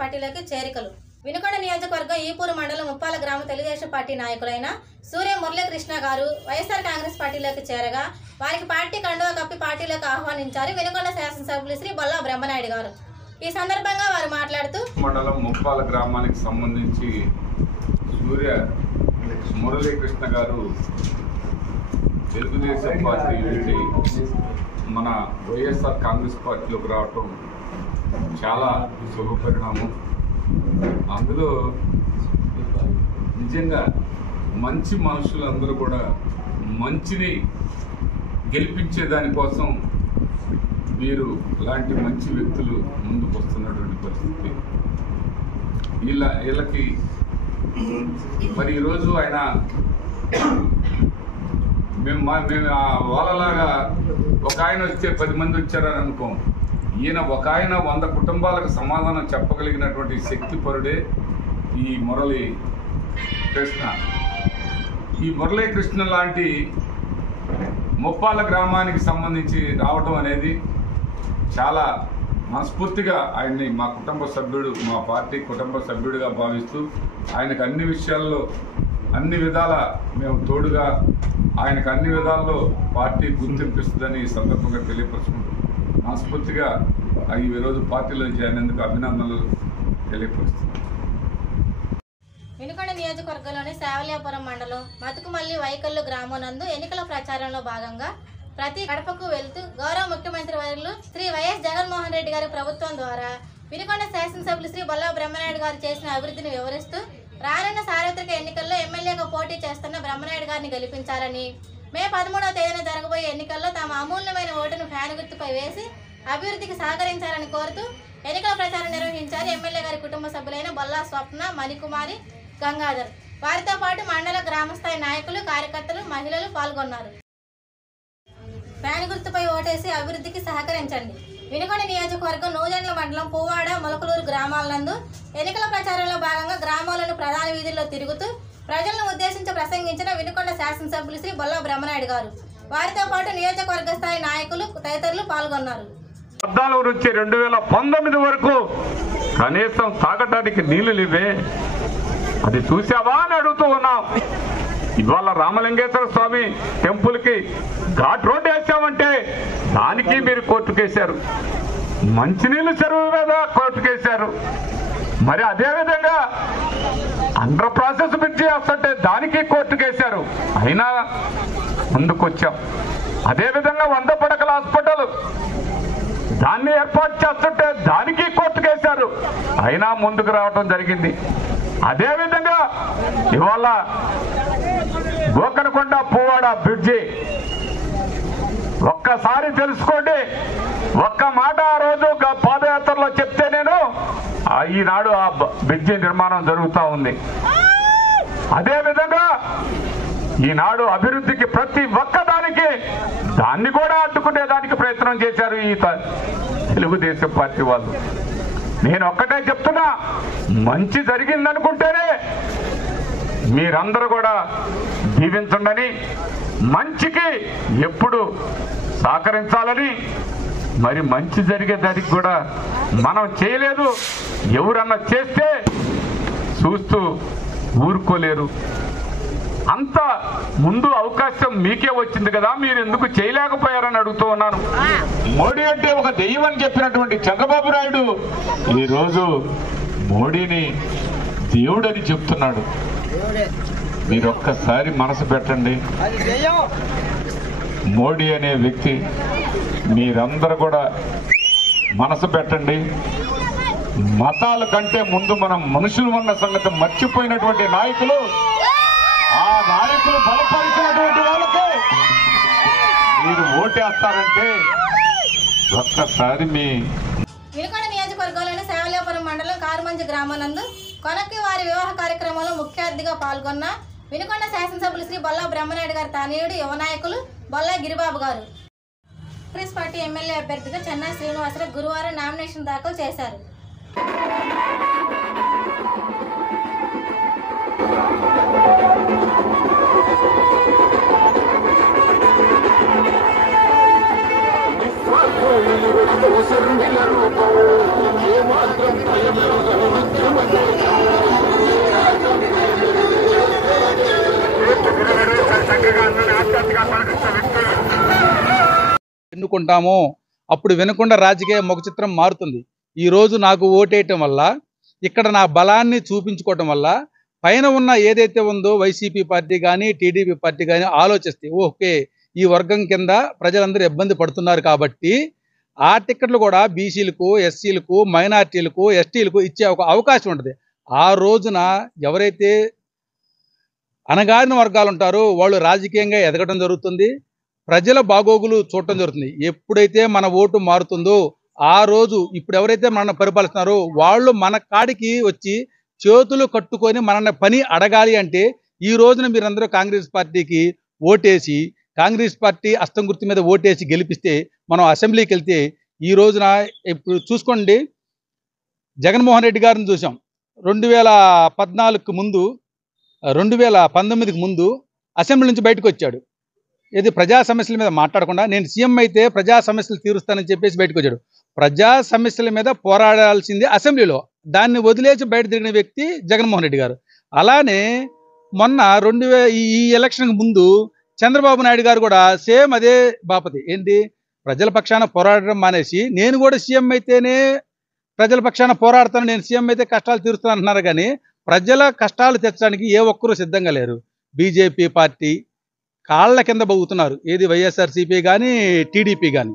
పార్టీలోకి చేరికలు. వినుకొండ నియోజకవర్గం ఈపూరు మండలం ముప్పాల గ్రామ తెలుగుదేశం పార్టీ నాయకులైన సూర్య మురళీకృష్ణ గారు వైఎస్ఆర్ కాంగ్రెస్ పార్టీలోకి చేరగా వారికి పార్టీ కండువా కప్పి పార్టీలోకి ఆహ్వానించారు వినుకొండ శాసనసభ్యులు శ్రీ బొల్లా బ్రహ్మనాయుడు గారు. ఈ సందర్భంగా వారు మాట్లాడుతూ మండలం ముప్పాల గ్రామానికి సంబంధించి సూర్య మురళీకృష్ణ గారు తెలుగుదేశం పార్టీ నుండి మన వైఎస్ఆర్ కాంగ్రెస్ పార్టీలోకి రావటం చాలా శుభపరిణామం. అందులో నిజంగా మంచి మనుషులందరూ కూడా మంచిని గెలిపించే దానికోసం వీరు లాంటి మంచి వ్యక్తులు ముందుకు వస్తున్నటువంటి పరిస్థితి. వీళ్ళకి మరి ఈరోజు ఆయన మేము వాళ్ళలాగా ఒక ఆయన వస్తే 10 మంది వచ్చారని అనుకోం. ఈయన ఒక ఆయన 100 కుటుంబాలకు సమాధానం చెప్పగలిగినటువంటి శక్తిపరుడే ఈ మురళీకృష్ణ. ఈ మురళీకృష్ణ లాంటి ముప్పాల గ్రామానికి సంబంధించి రావటం అనేది చాలా మనస్ఫూర్తిగా ఆయన్ని మా కుటుంబ సభ్యుడు, మా పార్టీ కుటుంబ సభ్యుడిగా భావిస్తూ ఆయనకు అన్ని విషయాల్లో అన్ని విధాల మేము తోడుగా ఆయనకు అన్ని విధాల్లో పార్టీ గుర్తింపిస్తుందని ఈ సందర్భంగా తెలియపరుచుకుంటూ మనస్ఫూర్తిగా ఈరోజు పార్టీలో చేరినందుకు అభినందనలు తెలియపరుస్తున్నాం. వినుకొండ నియోజకవర్గంలోని శావల్యాపురం మండలం మతుకుమల్లి వైకల్లు గ్రామం నందు ఎన్నికల ప్రచారంలో భాగంగా ప్రతి గడపకు వెళ్తూ గౌరవ ముఖ్యమంత్రి వర్యులు శ్రీ వైఎస్ జగన్మోహన్ రెడ్డి గారి ప్రభుత్వం ద్వారా వినుకొండ శాసనసభ్యులు శ్రీ బొల్లా బ్రహ్మనాయుడు గారు చేసిన అభివృద్ధిని వివరిస్తూ రానున్న సార్వత్రిక ఎన్నికల్లో ఎమ్మెల్యేగా పోటీ చేస్తున్న బ్రహ్మనాయుడు గారిని గెలిపించాలని, మే 13వ తేదీన జరగబోయే ఎన్నికల్లో తమ అమూల్యమైన ఓటును ఫ్యాన్ గుర్తుపై వేసి అభివృద్ధికి సహకరించాలని కోరుతూ ఎన్నికల ప్రచారం నిర్వహించారు ఎమ్మెల్యే గారి కుటుంబ సభ్యులైన బొల్లా స్వప్న, మణికుమారి, గంగాధర్. వారితో పాటు మండల గ్రామస్థాయి నాయకులు, కార్యకర్తలు, మహిళలు పాల్గొన్నారు. ఫ్యాన్ గుర్తుపై ఓటేసి అభివృద్ధికి సహకరించండి. వినుకొండ నియోజకవర్గం నూజెండ్ల మండలం పువ్వాడ, మొలకలూరు గ్రామాల నందు ఎన్నికల ప్రచారంలో భాగంగా గ్రామాలను ప్రధాన వీధుల్లో తిరుగుతూ ప్రజలను ఉద్దేశించి ప్రసంగించిన వినుకొండ శాసనసభ్యులు శ్రీ బొల్లా బ్రహ్మనాయుడు గారు. వారితో పాటు నియోజకవర్గ స్థాయి నాయకులు, తదితరులు పాల్గొన్నారు. 14 నుంచి 2019 వరకు కనీసం తాగటానికి నీళ్లు లేవే, అది చూసావా అని అడుగుతూ ఉన్నాం. ఇవాళ రామలింగేశ్వర స్వామి టెంపుల్ కి ఘాట్ రోడ్ వేసామంటే దానికి మీరు కోర్టుకేశారు. మంచినీళ్ళు చెరువు మీద కోర్టుకేశారు. మరి అదేవిధంగా అండర్ ప్రాసెస్ బ్రిడ్జి వస్తుంటే దానికి కోర్టుకేశారు. అయినా ముందుకొచ్చాం. అదేవిధంగా 100 పడకల హాస్పిటల్ దాన్ని ఏర్పాటు చేస్తుంటే దానికి కోర్టుకేశారు. అయినా ముందుకు రావటం జరిగింది. అదేవిధంగా ఇవాళ గోకనకొండ పువ్వాడ బ్రిడ్జి ఒక్కసారి తెలుసుకోండి. ఒక్క మాట ఆ రోజు పాదయాత్రలో చెప్తే నేను ఈనాడు ఆ బ్రిడ్జి నిర్మాణం జరుగుతూ ఉంది. అదేవిధంగా ఈనాడు అభివృద్ధికి ప్రతి ఒక్కదానికి దాన్ని కూడా అడ్డుకునేదానికి ప్రయత్నం చేశారు ఈ తెలుగుదేశం పార్టీ వాళ్ళు. నేను ఒక్కటే చెప్తున్నా, మంచి జరిగిందనుకుంటేనే మీరందరూ కూడా దీవించండి, మంచికి ఎప్పుడు సహకరించాలని. మరి మంచి జరిగేదానికి కూడా మనం చేయలేదు, ఎవరన్నా చేస్తే చూస్తూ ఊరుకోలేరు. అంత ముందు అవకాశం మీకే వచ్చింది కదా, మీరు ఎందుకు చేయలేకపోయారని అడుగుతూ ఉన్నాను. మోడీ అంటే ఒక దెయ్యం అని చెప్పినటువంటి చంద్రబాబు నాయుడు ఈరోజు మోడీని దేవుడని చెప్తున్నాడు. మీరు ఒక్కసారి మనసు పెట్టండి. మోడీ అనే వ్యక్తి మీరందరూ కూడా మనసు పెట్టండి. మతాల కంటే ముందు మనం మనుషులు ఉన్న సంగతి మర్చిపోయినటువంటి నాయకులు, ఆ నాయకులు బలపరిచినటువంటి వాళ్ళకి మీరు ఓటేస్తారంటే ఒక్కసారి మీ వినుకొండ నియోజకవర్గంలోని శావల్యాపురం మండలం కారుమంచి గ్రామానందు కొనక్కి వారి వివాహ కార్యక్రమంలో ముఖ్య అతిథిగా పాల్గొన్న వినుకొండ శాసనసభ్యులు శ్రీ బొల్లా బ్రహ్మనాయుడు గారి తనయుడు, యువ నాయకులు బొల్లా గిరిబాబు గారు కాంగ్రెస్ పార్టీ ఎమ్మెల్యే అభ్యర్థిగా చెన్నా శ్రీనివాసరావు గురువారం నామినేషన్ దాఖలు చేశారు. శర్మిల రూపం ఏ మాత్రం ఎన్నుకుంటామో అప్పుడు వినకుండా రాజకీయ ముఖ చిత్రం మారుతుంది. ఈరోజు నాకు ఓటేయటం వల్ల, ఇక్కడ నా బలాన్ని చూపించుకోవటం వల్ల పైన ఉన్న ఏదైతే ఉందో వైసీపీ పార్టీ కానీ టీడీపీ పార్టీ కానీ ఆలోచిస్తే ఓకే ఈ వర్గం కింద ప్రజలందరూ ఇబ్బంది పడుతున్నారు కాబట్టి ఆ టికెట్లు కూడా బీసీలకు, ఎస్సీలకు, మైనార్టీలకు, ఎస్టీలకు ఇచ్చే ఒక అవకాశం ఉంటుంది. ఆ రోజున ఎవరైతే అణగారిన వర్గాలు ఉంటారో వాళ్ళు రాజకీయంగా ఎదగడం జరుగుతుంది, ప్రజల బాగోగులు చూడటం జరుగుతుంది. ఎప్పుడైతే మన ఓటు మారుతుందో ఆ రోజు ఇప్పుడు ఎవరైతే మనల్ని పరిపాలిస్తున్నారో వాళ్ళు మన కాడికి వచ్చి చేతులు కట్టుకొని మనల్ని పని అడగాలి అంటే ఈ రోజున మీరందరూ కాంగ్రెస్ పార్టీకి ఓటేసి, కాంగ్రెస్ పార్టీ అస్తం గుర్తు మీద ఓటేసి గెలిపిస్తే మనం అసెంబ్లీకి వెళ్తే ఈ రోజున ఇప్పుడు చూసుకోండి, జగన్మోహన్ రెడ్డి గారిని చూసాం 2014కు ముందు 2019కి ముందు అసెంబ్లీ నుంచి బయటకు వచ్చాడు. ఇది ప్రజా సమస్యల మీద మాట్లాడకుండా నేను సీఎం అయితే ప్రజా సమస్యలు తీరుస్తానని చెప్పేసి బయటకు వచ్చాడు. ప్రజా సమస్యల మీద పోరాడాల్సింది అసెంబ్లీలో, దాన్ని వదిలేసి బయట తిరిగిన వ్యక్తి జగన్మోహన్ రెడ్డి గారు. అలానే మొన్న ఈ ఎలక్షన్కి ముందు చంద్రబాబు నాయుడు గారు కూడా సేమ్ అదే బాపతి ఏంటి, ప్రజల పక్షాన పోరాడడం మానేసి నేను కూడా సీఎం అయితేనే ప్రజల పక్షాన పోరాడతాను, నేను సీఎం అయితే కష్టాలు తీరుస్తాను అంటున్నారు. కానీ ప్రజల కష్టాలు తెచ్చడానికి ఏ ఒక్కరూ సిద్ధంగా లేరు. బీజేపీ పార్టీ కాళ్ళ కింద బొగుతున్నారు, ఏది వైఎస్ఆర్సీపీ కానీ టీడీపీ కానీ.